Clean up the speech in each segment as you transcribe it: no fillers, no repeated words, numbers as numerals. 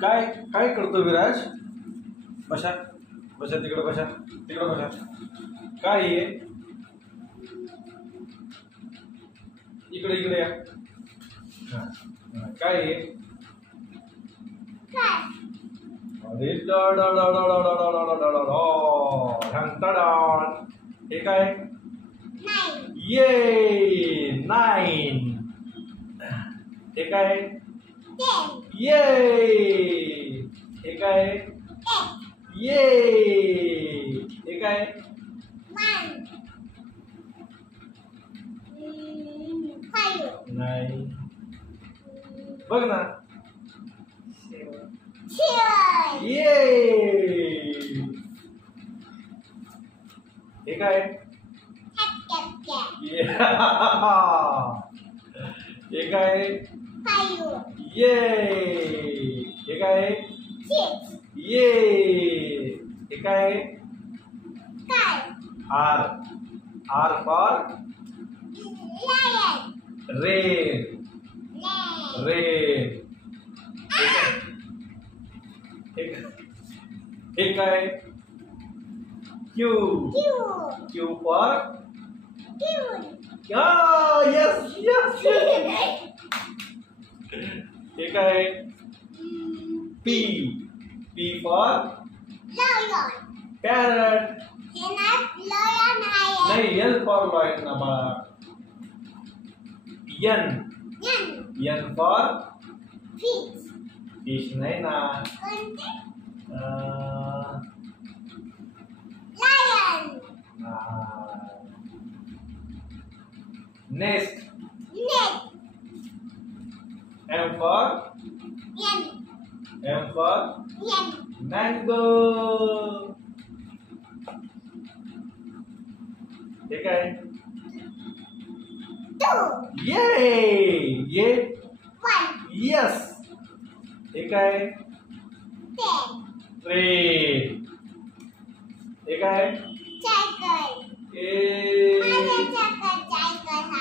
काय काय करतो विराज? बसा बसा तिकडे बसा तिकडे बसा. काय आहे? इकडे इकडे या. काय आहे? अरे हे काय? ये 9. हे काय? ये हे काय? ये हे काय? नाही बघ ना. ये हे काय? ये हे काय? ये हे काय? ये हे काय? R for rain. Rain. हे काय? Q for yes. हे काय? P for parrot. नाही L for lion ना बाळा. N for fish नाही ना. Nest. M for mango. हे काय? ये yes. हे काय? ट्रेन. हे काय?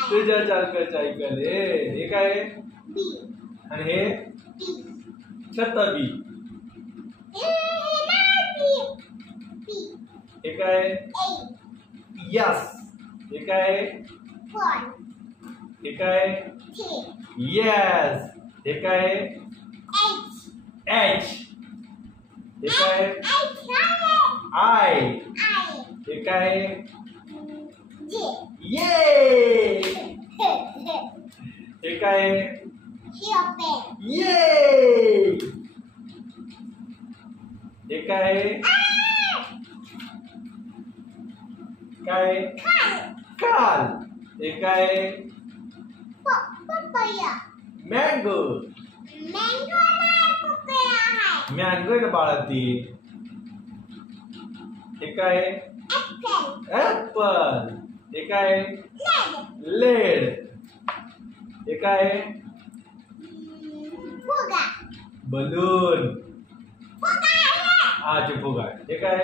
तुझ्या सायकल. हे काय? आणि हे छत्री. हे काय? यस. हे काय? हे काय? येस. हे काय? एच. हे काय? आय. हे काय? ये हे काय? ये हे काय? काय? काल. हे काय? मँगो. मँगो आहे ना बाळा ती. हे काय? ऍपल. हे काय? लेड. हे काय? बलून. आचे फुगा. हे काय?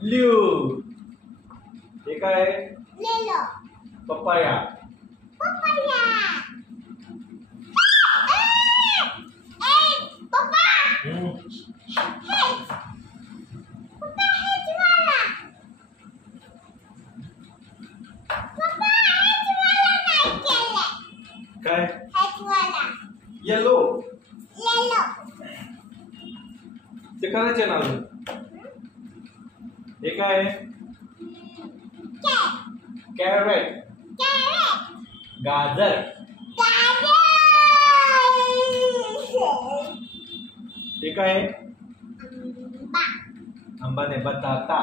ब्ल्यू. हे काय? पपाया. काय? येलो. ते करायचे ना अजून. हे काय? कॅरेट. गाजर. हे काय? आंबा नाही बटाटा.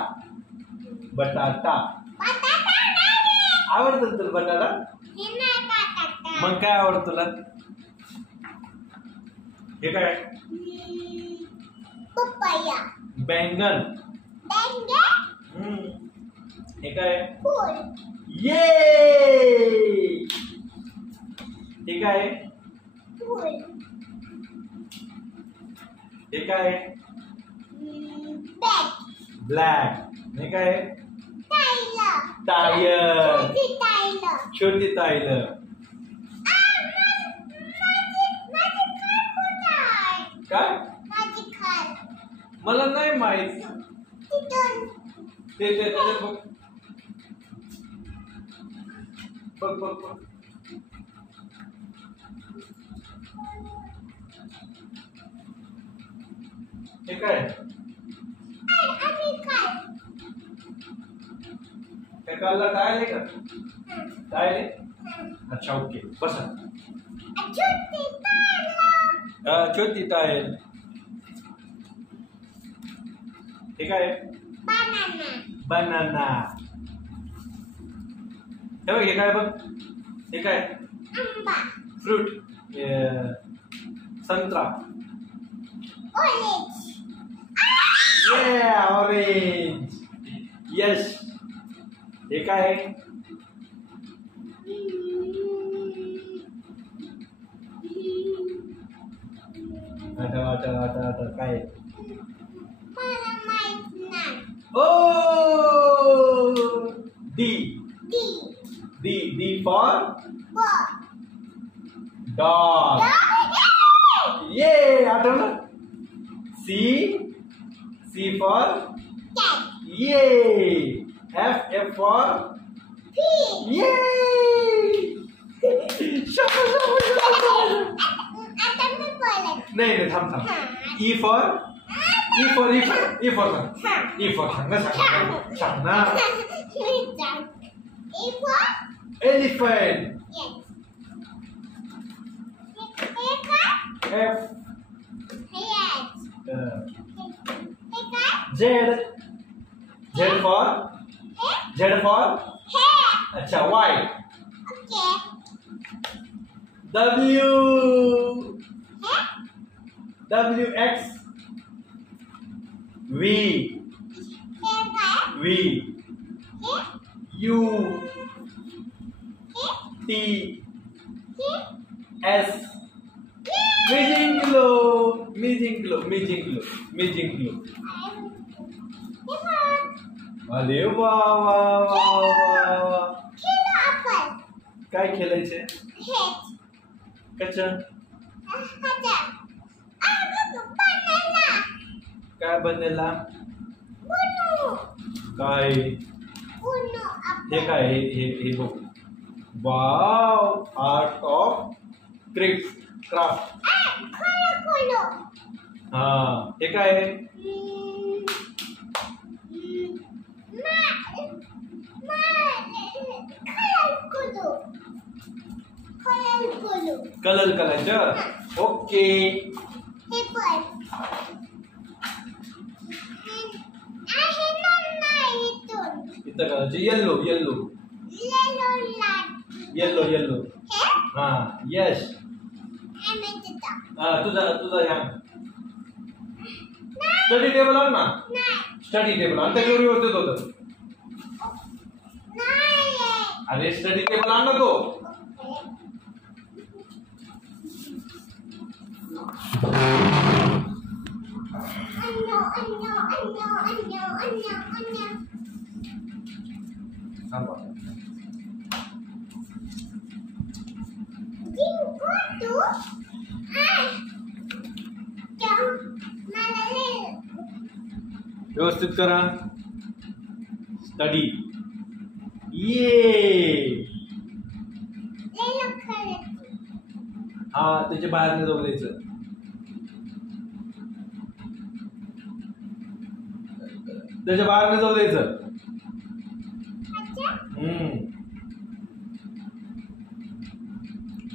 आवडतं तुला बटाटा? मग काय आवडतं तुला? हे काय? बैंगन. हे काय? ये हे काय? हे काय? ब्लॅक. हे काय? टायर. छोटी टायर. काय माझी खाल मला नाही माहित. तिथून ते बघ बघ बघ बघ. हे काय आणि काय त्या कालला काय आले का काय आले. अच्छा ओके बसा. छोटी तारा छोटी टायल. हे काय बनाना बनाना. हे बघ हे काय बघ हे काय आंबा फ्रूट संत्रा. Orange orange. यस. हे काय आहे आता काय आहे? मला माहित नाही ओ D D D D for ball dog. ये आठवलं. सी सी फॉर कॅट ये. एफ एफ फॉर पी ये. आता मी बोलत नाही थांब थांब. E for E for E for E for सांग. ई फॉर सांग ना सांग ना. A for elephant. yes हे काय एफ yes हे काय झेड झेड फॉर हे झेड फॉर हे अच्छा वाय. ओके डब्ल्यू हे डब्ल्यू एक्स व्ही हे काय व्ही हे यू हे टी हे एस. मी जिंकलो मी जिंकलो मी जिंकलो मी जिंकलो. हे बघ अरे वा वा वा वा वा. खेळू आपण काय खेळायचे हे कच आता बनाना काय बनेला उनो काय उनो हे काय हे बघ. Wow art of craft. खोलो खोलो हा हे काय आहे कलर करायचं. ओके इथं करायचं. Yellow yellow yellow yellow. हा यस. तुझा ह्या स्टडी टेबल आण ना. स्टडी टेबल आणि त्याच्यावर व्यवस्थित होतं. अरे स्टडी टेबल आण ना तो. व्यवस्थित करा. स्टडी. ये हा त्याच्या बाहेर नाही जाऊ द्यायचं. त्याच्या बाहेर नाही जाऊ द्यायचं.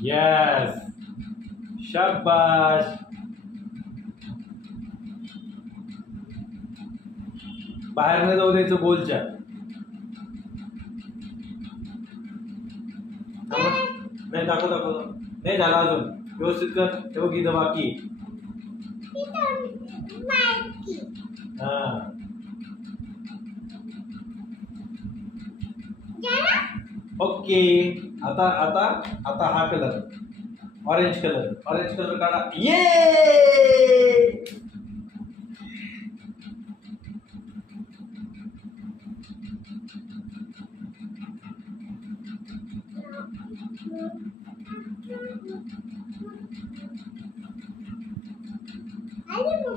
यस शाबाश. बाहेर नाही जाऊ द्यायचं गोलच्या. नाही दाखव नाही झाला अजून. व्यवस्थित कर. ठेव की बाकी. हा ओके. आता आता आता हा कलर ऑरेंज कलर काढा. ये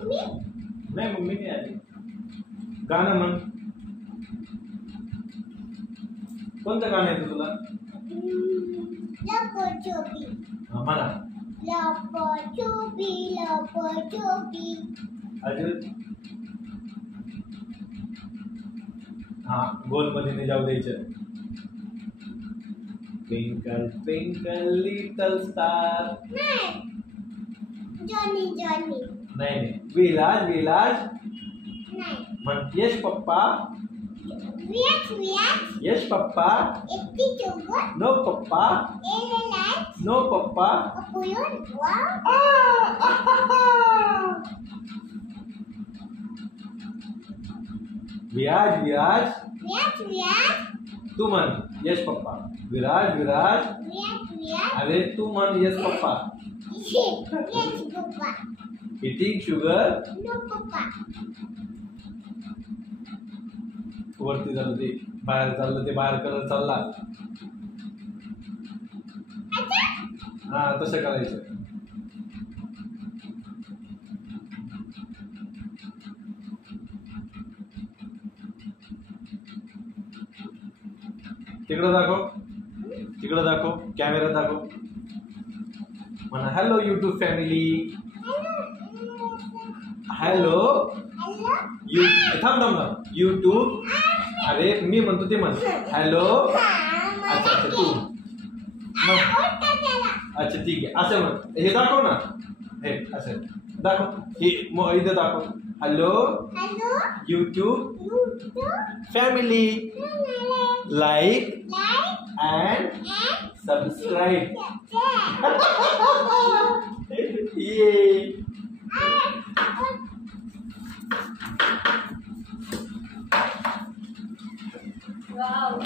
मम्मी नाही मम्मी नाही आली. गाणं म्हण. कोणतं गाणं येतं तुला? लपछुपी म्हणा. लपछुपी लपछुपी. अजून हा गोल मध्ये नाही जाऊ द्यायचं. Twinkle twinkle little star. नाही जॉनी जॉनी. नाही नाही. विलास विलास नाही म्हण. यश पप्पा. वियाच वियाच. यश पप्पा. एकटी चौघ. नो पप्पा. एलेलाच. नो पप्पा. अपुयोन वाव. विराज विराज. वियाच वियाच. तू म्हण यश पप्पा. विराज विराज. वियाच वियाच. अरे तू म्हण यश पप्पा. वियाच पप्पा. Eating sugar. नो पप्पा. वरती झालं ते बाहेर चाललं. ते बाहेर कलर चालला. अच्छा हा तसं करायचं. तिकडं दाखव. तिकडं दाखव. कॅमेरा दाखव. म्हणा hello YouTube family. Hello hello you. थांब थांब थांब. युट्यूब. अरे मी म्हणतो ते म्हण. हॅलो. अच्छा अच्छा तू म्हण. अच्छा ठीक आहे. असं म्हण. हे दाखव ना. हे असं दाखव. हे इथं दाखव. Hello hello YouTube YouTube family. Channel like like and and subscribe. Subscribe. ये Wow,